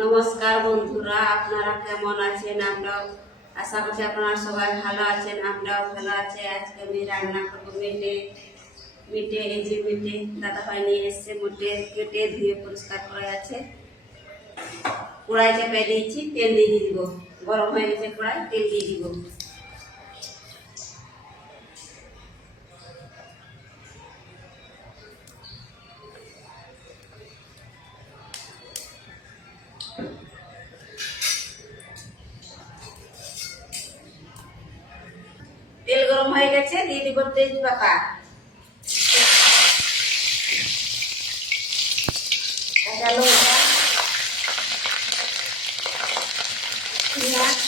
নমস্কার বন্ধুরা, আপনারা কেমন আছেন? আমরাও আশা করছি আপনারা সবাই ভালো আছেন, আমরাও ভালো আছি। আজকে আমি রান্না করবো মেটে। এই যে মেটে দাদাভাই নিয়ে এসছে, মেটে কেটে ধুয়ে পরিষ্কার করে আছে। কড়াই চাপিয়ে দিয়েছি, তেল দিয়ে দিব। গরম হয়ে গেছে কড়াই, তেল দিয়ে দিব। তেল গরম হয়ে গেছে, দিয়ে দিব তেজপাতা, কাঁচা লঙ্কা, পেঁয়াজ,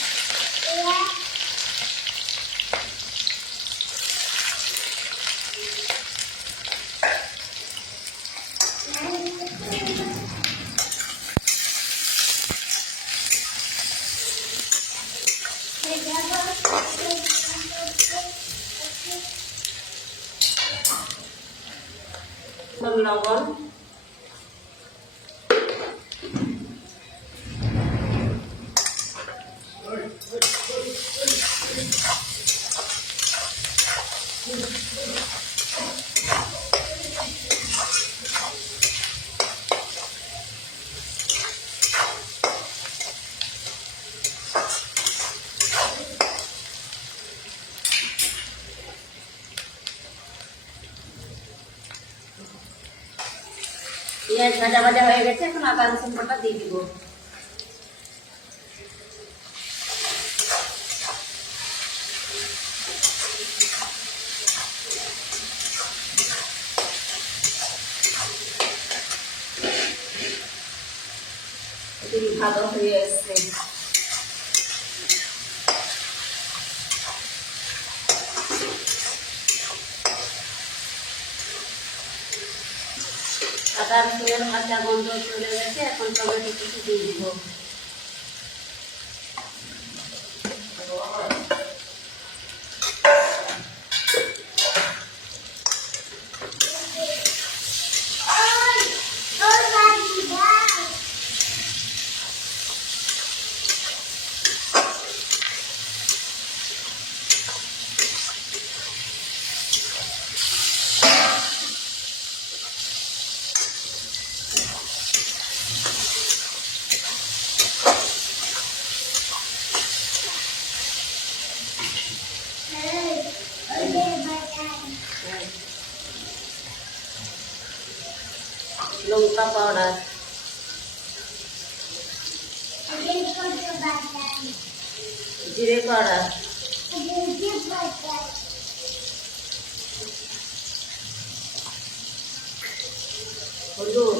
লবণ, পেঁয়াজ ভাজা ভাজা হয়ে গেছে। এখন আদা রসুন বাটা দিয়ে দিব। ভালো হয়ে এসছে। আদা রসুনের কাঁচা গন্ধ চলে গেছে। এখন টমেটো কিছু দিয়ে দিব। লঙ্কা পাউডার, জিরে পাউডার, হলুদ,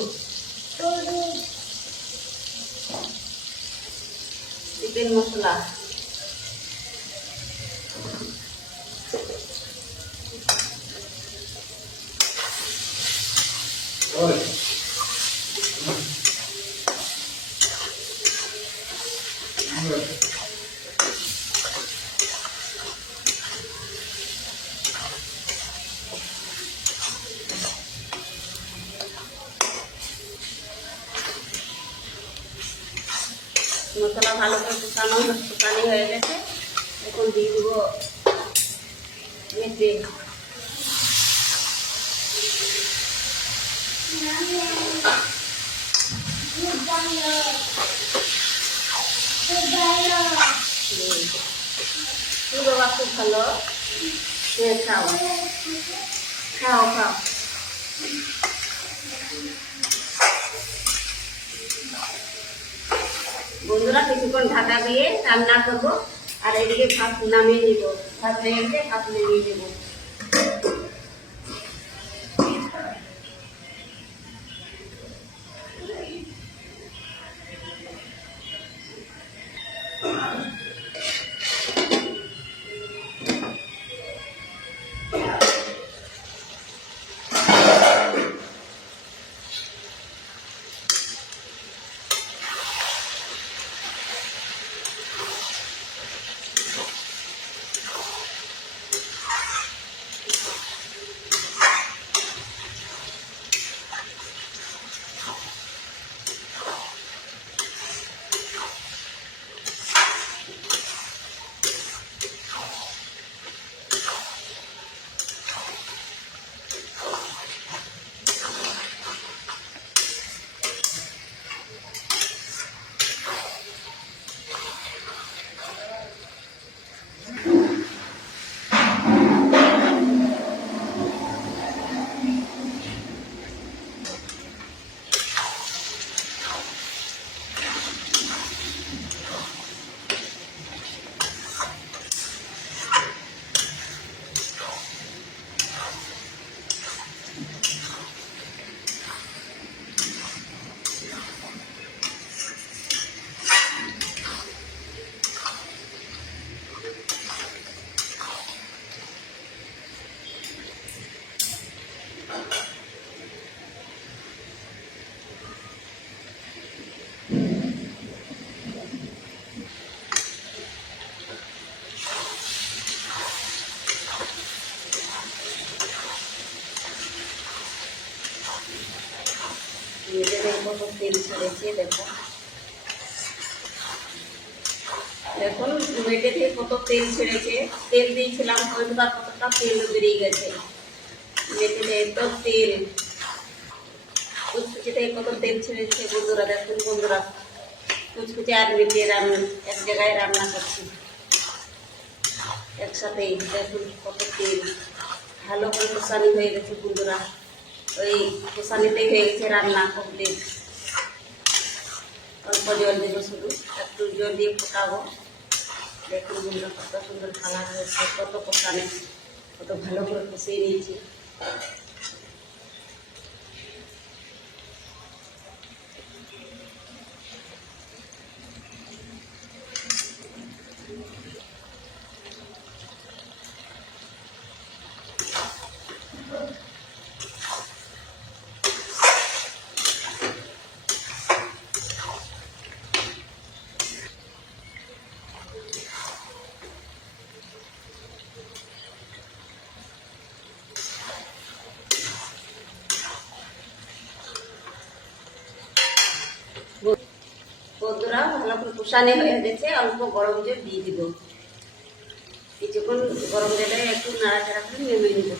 চিকেন মশলা, মশলা ভালো করে শুকানি হয়ে গেছে। এখন দিয়ে দিব মেটে। বাবা খুব ভালো, খাও খাও খাও। বন্ধুরা, কিছুক্ষণ ঢাকা দিয়ে রান্না করবো, আর এদিকে ভাত নামিয়ে নিব। ভাত হয়ে গেছে, ভাত নামিয়ে নেব। মেটে কত তেল ছেড়েছে দেখো, দেখুন মেটে থেকে কত তেল ছেড়েছে। তেল দিয়েছিলাম হয়তো তার কতটা তেল বেরিয়ে গেছে। মেটে এত তেল, কুচকুচি থেকে কত তেল ছেড়েছে বন্ধুরা। দেখুন বন্ধুরা, কুচকুচি আর মেটে এক জায়গায় রান্না করছি একসাথেই। দেখুন কত তেল, ভালো করে কষানি হয়ে গেছে বন্ধুরা। ওই কষানিতেই হয়ে গেছে রান্না কমপ্লিট। অল্প জল দেবো, শুধু একটু জল দিয়ে ফোটাবো। দেখুন বন্ধুরা কত সুন্দর কালার হয়েছে, কত কষানি, কত ভালো করে কষিয়ে নিয়েছি। বন্ধুরা ভালো করে কষানি হয়ে গেছে, অল্প গরম জল দিয়ে দিব। কিছুক্ষণ গরম জলে একটু নাড়াচাড়া করে নেমে নিব।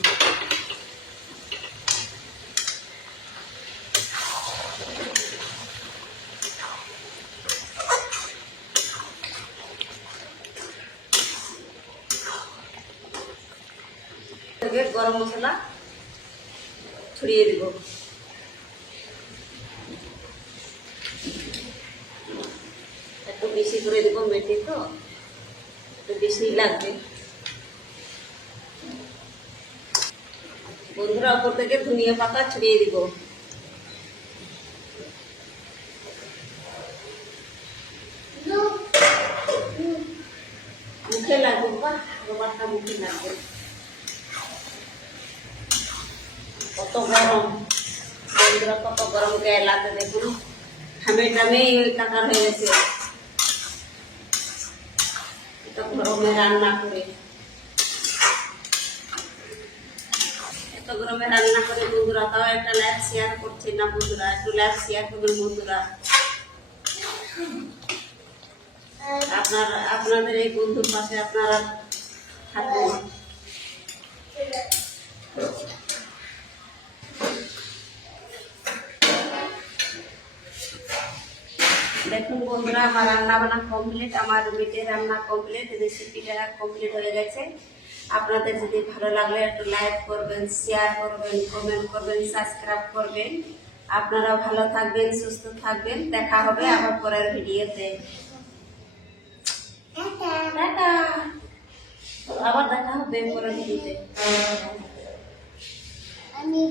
গরম মশলা ছড়িয়ে দিব। একটু বেশি করে দেব, মেটে তো একটু বেশি লাগবে। বন্ধুরা ওপর থেকে ধনিয়া পাতা ছড়িয়ে দিব। মুখে লাগবে, খাবারটা মুখে লাগবে। কত গরম বন্ধুরা, কত গরম গায়ে লাগে। দেখুন ঘামে টামে কাকার হয়ে গেছে এত গরমে রান্না করে। এত গরমে রান্না করে বন্ধুরা, তাও একটা লাইভ শেয়ার করছে না বন্ধুরা। একটু লাইভ শেয়ার করবেন বন্ধুরা। আপনাদের এই বন্ধুর পাশে আপনারা থাকুন। দেখুন বন্ধুরা, আমার রান্না বান্না কমপ্লিট, আমার মেটে রান্না কমপ্লিট, রেসিপিটা কমপ্লিট হয়ে গেছে। আপনাদের যদি ভালো লাগলে একটু লাইক করবেন, শেয়ার করবেন, কমেন্ট করবেন, সাবস্ক্রাইব করবেন। আপনারা ভালো থাকবেন, সুস্থ থাকবেন। দেখা হবে আবার পরের ভিডিওতে। টাটা, আবার দেখা হবে পরের ভিডিওতে। আমি